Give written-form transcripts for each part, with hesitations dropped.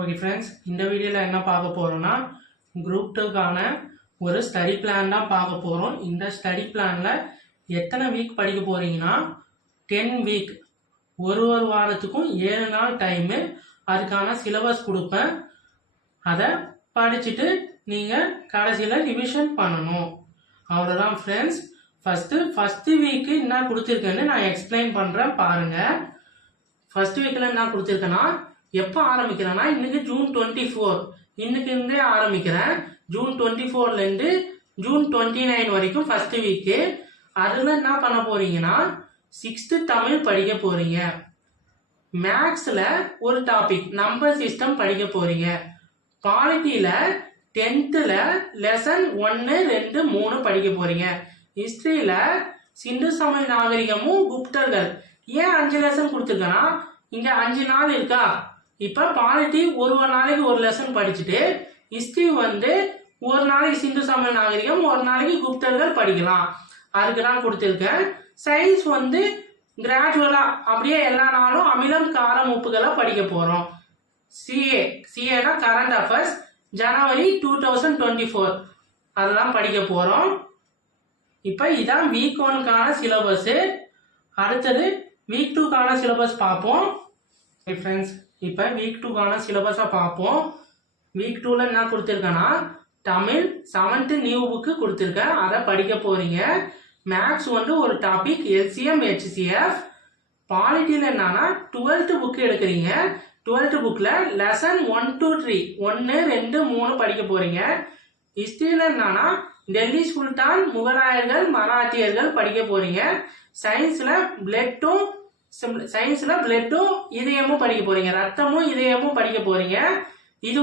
Okay friends, இந்த வீடியோவில் என்ன பார்க்க போகிறோன்னா குரூப் 2க்கான ஒரு ஸ்டடி பிளான் தான் பார்க்க போகிறோம். இந்த ஸ்டடி பிளானில் எத்தனை வீக் படிக்க போகிறீங்கன்னா 10 வீக், ஒரு வாரத்துக்கும் 7 நாள் டைமு. அதுக்கான சிலபஸ் கொடுப்பேன். அதை படிச்சுட்டு நீங்கள் கடைசியில் ரிவிஷன் பண்ணணும். அவ்வளோதான் ஃப்ரெண்ட்ஸ். ஃபஸ்ட்டு வீக்கு என்ன கொடுத்துருக்கேன்னு நான் எக்ஸ்பிளைன் பண்ணுறேன் பாருங்கள். ஃபஸ்ட்டு வீக்கில் என்ன கொடுத்துருக்கேன்னா, எப்போ ஆரம்பிக்கிறேன்னா இன்னைக்கு ஜூன் 24, இன்னைக்கு இருந்தே ஆரம்பிக்கிறேன். ஜூன் 24லேருந்து ஜூன் 29 வரைக்கும் ஃபர்ஸ்ட் வீக்கு. அதில் என்ன பண்ண போறீங்கன்னா 6th தமிழ் படிக்க போறீங்க. மேக்ஸில் ஒரு டாபிக் நம்பர் சிஸ்டம் படிக்க போறீங்க. பாலிட்டியில் 10th லெசன் 1, 2, 3 படிக்க போறீங்க. ஹிஸ்டரியில் சிந்து சமய நாகரிகமும் குப்தர்கள். ஏன் 5 லெசன் கொடுத்துருக்கேன்னா, இங்கே 5 நாள் இருக்கா. இப்போ பாலிட்டி ஒரு நாளைக்கு ஒரு லெசன் படிச்சுட்டு, ஹிஸ்டரி ஒரு நாளைக்கு சிந்து சமய நாகரிகம், ஒரு நாளைக்கு குப்தர்கள் படிக்கலாம். அதுக்கு தான் கொடுத்துருக்கேன். சயின்ஸ் கிராஜுவலா அப்படியே எல்லா நாளும் அமிலம் காரம் உப்புகளை படிக்க போறோம். சிஏனா கரண்ட் அஃபேர்ஸ், ஜனவரி 2024 அதெல்லாம் படிக்க போறோம். இப்போ இதான் வீக் 1க்கான சிலபஸ். அடுத்தது வீக் 2க்கான சிலபஸ் பார்ப்போம். ஃப்ரெண்ட்ஸ், இப்போ வீக் 2க்கான சிலபஸை பார்ப்போம். வீக் 2ல என்ன கொடுத்துருக்கேன்னா, தமிழ் 7th நியூ புக்கு கொடுத்துருக்கேன். அதை படிக்க போறீங்க. மேக்ஸ் ஒரு டாபிக் LCM HCF. பாலிட்டியில் என்னன்னா 12th புக்கு எடுக்கிறீங்க. 12th புக்கில் லெசன் 1 to 3 1, 2, 3 படிக்க போறீங்க. ஹிஸ்டரியில் என்னன்னா டெல்லி சுல்தான், முகலாயர்கள், மராத்தியர்கள் படிக்க போறீங்க. சயின்ஸில் பிளட்டும் இதயமும் படிக்க போறீங்க. ரத்தமும் இதயமும் படிக்க போறீங்க. இது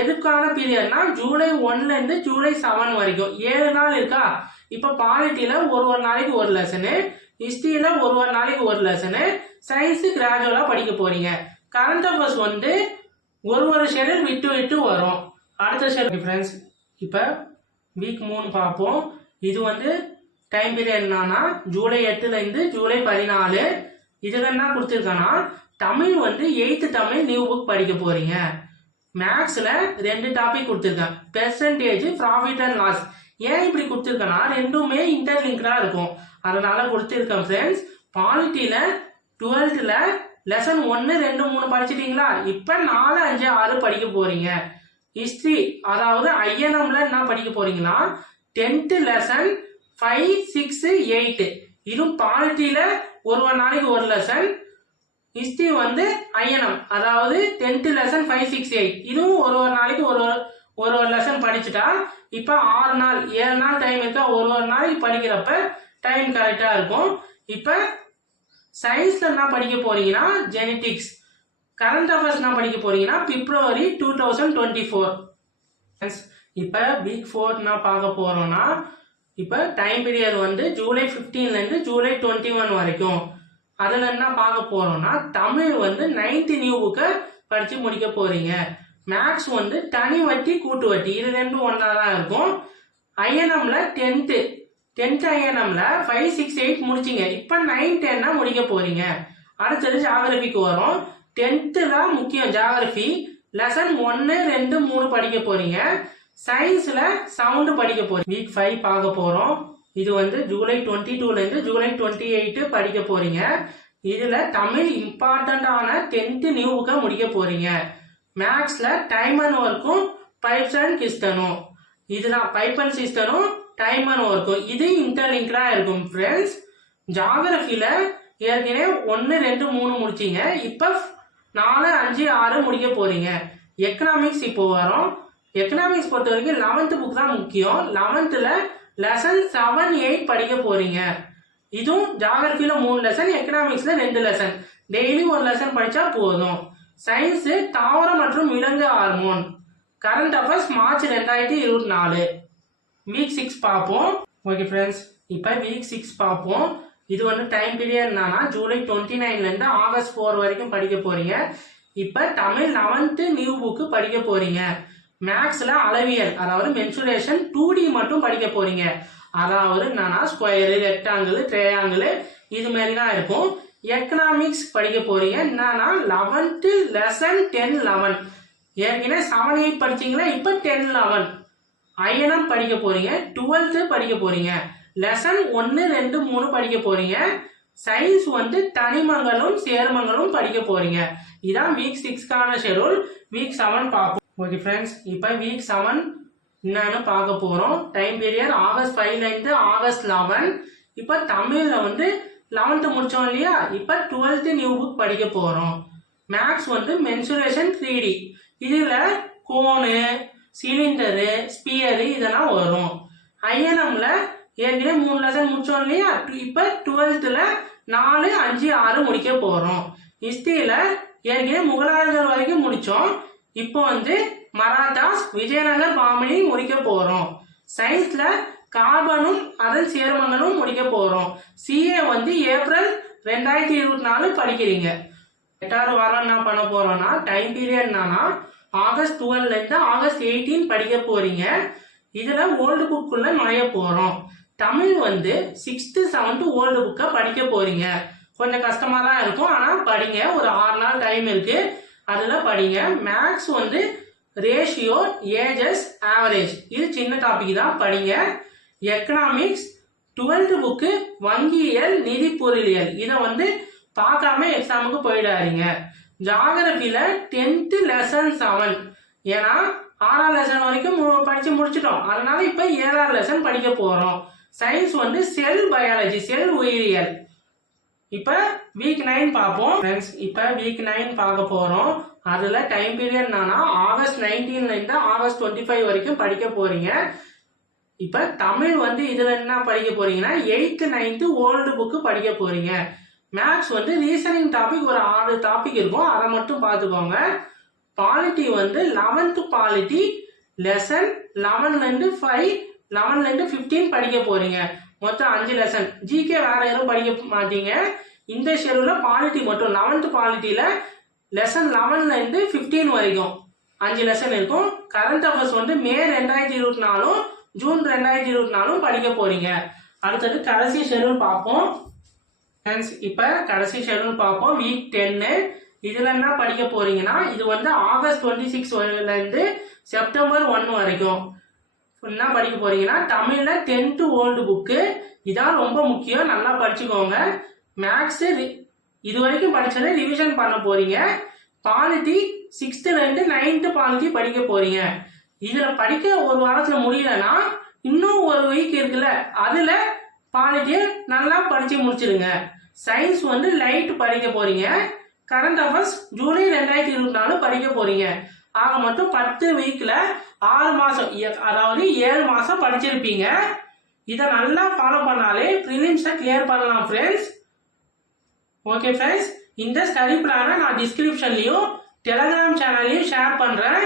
எதுக்கான பீரியட்னா ஜூலை 1லேருந்து ஜூலை 7 வரைக்கும் 7 நாள் இருக்கா. இப்போ பாலிட்டியில் ஒரு நாளைக்கு ஒரு லெசனு, ஹிஸ்டரியில் ஒரு நாளைக்கு ஒரு லெசனு, சயின்ஸு கிராஜுவலாக படிக்க போறீங்க. கரண்ட் அஃபேர்ஸ் ஒரு ஷெடியூல் விட்டு விட்டு வரும். அடுத்த ஷெடியூல் ஃப்ரெண்ட்ஸ், இப்போ வீக் 3 பார்ப்போம். இது டைம் பீரியட் என்னன்னா ஜூலை 8லேருந்து ஜூலை 14. இதில் என்ன கொடுத்துருக்கேன்னா, Tamil 8th Tamil new book படிக்க போறீங்க. மேக்ஸில் 2 டாபிக் கொடுத்துருக்கேன், பெர்சன்டேஜ், ப்ராஃபிட் அண்ட் லாஸ். ஏன் இப்படி கொடுத்துருக்கேன்னா, ரெண்டுமே இன்டர்லிங்க்டாக இருக்கும், அதனால கொடுத்துருக்கேன் ஃப்ரெண்ட்ஸ். பாலிட்டியில் 12th lesson 1, 2, 3 படிச்சிட்டிங்களா. இப்போ 4, 5, 6 படிக்க போறீங்க. ஹிஸ்டரி அதாவது ஐஎன்எம்ல என்ன படிக்க போறீங்களா, 10th லெசன் 5, 6, 8. இதுவும் பாலிட்டியில் ஒரு நாளைக்கு ஒரு லெசன். ஹிஸ்டரி ஐஎன்எம் அதாவது 10th லெசன் 5, 6, 8. இதுவும் ஒரு நாளைக்கு ஒரு லெசன் படிச்சுட்டா இப்போ 6 நாள் 7 நாள் டைம் இருக்கா. ஒரு நாளைக்கு படிக்கிறப்ப டைம் கரெக்டாக இருக்கும். இப்போ சயின்ஸில் என்ன படிக்க போறீங்கன்னா ஜெனட்டிக்ஸ். கரண்ட் அஃபேர்ஸ் என்ன படிக்க போறீங்கன்னா பிப்ரவரி 2024. இப்போ வீக் 4 என்ன பார்க்க போறோம்னா, இப்போ டைம் பீரியட் ஜூலை 15லேருந்து ஜூலை 21 வரைக்கும். அதில் என்ன பார்க்க போறோம்னா, தமிழ் 9th நியூ புக்கை படித்து முடிக்க போறீங்க. மேக்ஸ் தனி வட்டி கூட்டு வட்டி இது ரெண்டும் ஒன்றா தான் இருக்கும். ஐஎன்எம்ல 10th ஐஎன்எம்ல 5, 6, 8 முடிச்சிங்க. இப்போ 9, 10 முடிக்க போறீங்க. அடுத்தது ஜாகிரபிக்கு வரும். 10th தான் முக்கியம் ஜாகிரபி. லெசன் 1, 2, 3 படிக்க போறீங்க. சயின்ஸ்ல சவுண்ட் படிக்க போறீங்க. வீக் 5 பார்க்க போறோம். இது ஜூலை 22லேருந்து ஜூலை 28 படிக்க போறீங்க. இதுல தமிழ் இம்பார்ட்டன்டான 10th நியூ புக்கை முடிக்க போறீங்க. மேக்ஸ்ல டைம் அண்ட் ஒர்க்கும் பைப்ஸ் அண்ட் சிஸ்டனும். இதுதான் பைப் அண்ட் சிஸ்டனும் டைம் அண்ட் ஒர்க்கும். இது இன்டர்லிங்க்டா இருக்கும் ஃப்ரெண்ட்ஸ். ஜாகிரபியில ஏற்கனவே 1, 2, 3 முடிச்சிங்க. இப்போ 4, 5, 6 முடிக்க போறீங்க. எக்கனாமிக்ஸ் இப்போ வரும். எக்கனாமிக்ஸ் பொறுத்த வரைக்கும் 11th புக் தான் முக்கியம். 11th லெசன் 7, 8 படிக்க போறீங்க. இதுவும் ஜாகிரபியில 3 லெசன், எக்கனாமிக்ஸ்ல 2 லெசன். டெய்லி ஒரு லெசன் படிச்சா போதும். சயின்ஸ் தாவர மற்றும் விலங்கு hormone. Current affairs March 2024. Week 6 பார்ப்போம். ஓகே ஃப்ரெண்ட்ஸ், இப்போ வீக் 6 பார்ப்போம். இது டைம் பீரியட் என்னன்னா ஜூலை 29லேருந்து ஆகஸ்ட் 4 வரைக்கும் படிக்க போறீங்க. இப்போ தமிழ் 11th நியூ புக்கு படிக்க போறீங்க. மேக்ஸ்ல அளவியல் அதாவது மென்சுரேஷன் 2D மட்டும் படிக்க போறீங்க. அதாவது என்னன்னா ஸ்கொயரு, ரெக்டாங்கிள், ட்ரையாங்கிள் இது மாதிரி தான் இருக்கும். எக்கனாமிக்ஸ் படிக்க போறீங்க. என்னன்னா 11th லெசன் 10 11 ஏற்கனவே 7 8 படிச்சீங்களா, இப்போ 10 11 ஐஎன்எம் படிக்க போறீங்க. 12th படிக்க போறீங்க. லெசன் 1 2 3 படிக்க போறீங்க. சயின்ஸ் வந்து தனிமங்களும் சேர்மங்களும் படிக்க போறீங்க. இதான் வீக் 6க்கான ஷெடியூல். வீக் 7 பார்ப்போம். ஓகே ஃப்ரெண்ட்ஸ், இப்போ வீக் 7 என்னன்னு பார்க்க போறோம். டைம் பீரியட் ஆகஸ்ட் 5ல இருந்து ஆகஸ்ட் 11. இப்போ தமிழ்ல வந்து 11th முடிச்சோம் இல்லையா, இப்போ 12th நியூ புக் படிக்க போறோம். மேக்ஸ் வந்து மென்சுரேஷன் 3D, இதுல கோனு, சிலிண்டரு, ஸ்பியரு இதெல்லாம் வரும். ஐஎன்எம்ல ஏற்கனவே 3 லெசன் முடிச்சோம் இல்லையா, இப்போ 12th 4 5 6 முடிக்க போறோம். ஹிஸ்டரியில ஏற்கனவே முகலாயர்கள் வரைக்கும் முடிச்சோம். இப்போ வந்து மராத்தாஸ், விஜயநகர், பாமினி முடிக்க போறோம். சயின்ஸ்ல கார்பனும் அதன் சேர்மங்களும் முடிக்க போறோம். சிஏ வந்து ஏப்ரல் 2024 படிக்கிறீங்க. 8வது வாரம் என்ன பண்ண போறோம்னா, டைம் பீரியட் என்னன்னா ஆகஸ்ட் 12ல இருந்து ஆகஸ்ட் 18 படிக்க போறீங்க. இதுல ஓல்டு புக்குள்ள நுழைய போறோம். தமிழ் வந்து 6th 7th ஓல்டு புக்கை படிக்க போறீங்க. கொஞ்சம் கஷ்டமா தான் இருக்கும், ஆனா படிங்க. ஒரு 6 நாள் டைம் இருக்கு, அதுல படிங்க. மேக்ஸ் வந்து ரேஷியோ, ஏஜஸ், ஆவரேஜ், இது சின்ன டாபிக் தான், படிங்க. எக்கனாமிக்ஸ் 12th புக்கு வங்கியியல், நிதி பொருளியல், இதை வந்து பார்க்காம எக்ஸாமுக்கு போயிடாதீங்க. ஜாகிரபியில 10th லெசன் 7, ஏன்னா 6வது லெசன் வரைக்கும் படிச்சு முடிச்சிட்டோம், அதனால இப்ப 7வது லெசன் படிக்க போறோம். சயின்ஸ் வந்து செல் பயாலஜி, செல் உயிரியல். இப்ப வீக் 9 பார்ப்போம் ஃப்ரெண்ட்ஸ். இப்ப வீக் 9 பார்க்க போறோம். அதுல டைம் பீரியட் என்னன்னா ஆகஸ்ட் 19ல இருந்து ஆகஸ்ட் 25 வரைக்கும் படிக்க போறீங்க. இப்ப தமிழ் வந்து இதுல என்ன படிக்க போறீங்கன்னா 8th 9th ஓல்டு புக்கு படிக்க போறீங்க. மேக்ஸ் வந்து ரீசனிங் டாபிக் ஒரு 6 டாபிக் இருக்கும், அதை மட்டும் பார்த்துக்கோங்க. பாலிட்டி வந்து 11th பாலிட்டி லெசன் 11ல இருந்து 5, 11ல இருந்து 15 படிக்க போறீங்க. மொத்தம் 5 லெசன். ஜிகே வேற எதுவும் படிக்க மாட்டீங்க. இந்த ஷெடியூல்ல பாலிட்டி மட்டும் 11th பாலிட்டியில லெசன் 11ல இருந்து 15 வரைக்கும் 5 லெசன் இருக்கும். கரண்ட் அஃபேர்ஸ் வந்து மே 2024 ஜூன் 2024 படிக்க போறீங்க. அடுத்தது கடைசி ஷெடியூல் பார்ப்போம். இப்ப கடைசி ஷெடியூல் பார்ப்போம். வீக் 10 இதுல என்ன படிக்க போறீங்கன்னா, இது வந்து ஆகஸ்ட் 26ல இருந்து செப்டம்பர் 1 வரைக்கும் என்ன படிக்க போறீங்கன்னா, தமிழ்ல 10th ஓல்டு புக்கு, இதான் ரொம்ப முக்கியம், நல்லா படிச்சுக்கோங்க. மேக்ஸ் இது வரைக்கும் படிச்சதை ரிவிஷன் பண்ண போறீங்க. பாலிட்டி 6th இருந்து 9th பாலிட்டி படிக்க போறீங்க. இதுல படிக்க ஒரு வாரத்துல முடியலன்னா இன்னும் ஒரு வீக் இருக்குல்ல, அதுல பாலிட்டியை நல்லா படிச்சு முடிச்சிருங்க. சயின்ஸ் வந்து லைட் படிக்க போறீங்க. கரண்ட் அஃபேர்ஸ் ஜூலை 2024 படிக்க போறீங்க. ஆக மொத்தம் 10 வீக்ல 6 மாசம், அதாவது 7 மாசம் படிச்சிருப்பீங்க. இதை நல்லா ஃபாலோ பண்ணாலே ப்ரிலிம்ஸை கிளியர் பண்ணலாம் ஃப்ரெண்ட்ஸ். ஓகே ஃப்ரெண்ட்ஸ், இந்த ஸ்டடி பிளானை நான் டிஸ்கிரிப்ஷன்லையும் டெலகிராம் சேனல்லையும் ஷேர் பண்ணுறேன்,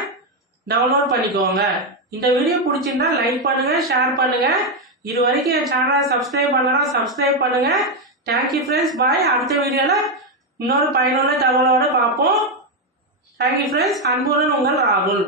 டவுன்லோட் பண்ணிக்கோங்க. இந்த வீடியோ பிடிச்சிருந்தா லைக் பண்ணுங்க, ஷேர் பண்ணுங்க. இது வரைக்கும் என் சேனலை சப்ஸ்கிரைப் பண்ணலாம், சப்ஸ்கிரைப் பண்ணுங்க. தேங்க்யூ ஃப்ரெண்ட்ஸ், பாய். அடுத்த வீடியோவில் இன்னொரு பயனுள்ள தகவலோடு பார்ப்போம். தேங்க்யூ ஃப்ரெண்ட்ஸ், அன்புடன் உங்கள் ராகுல்.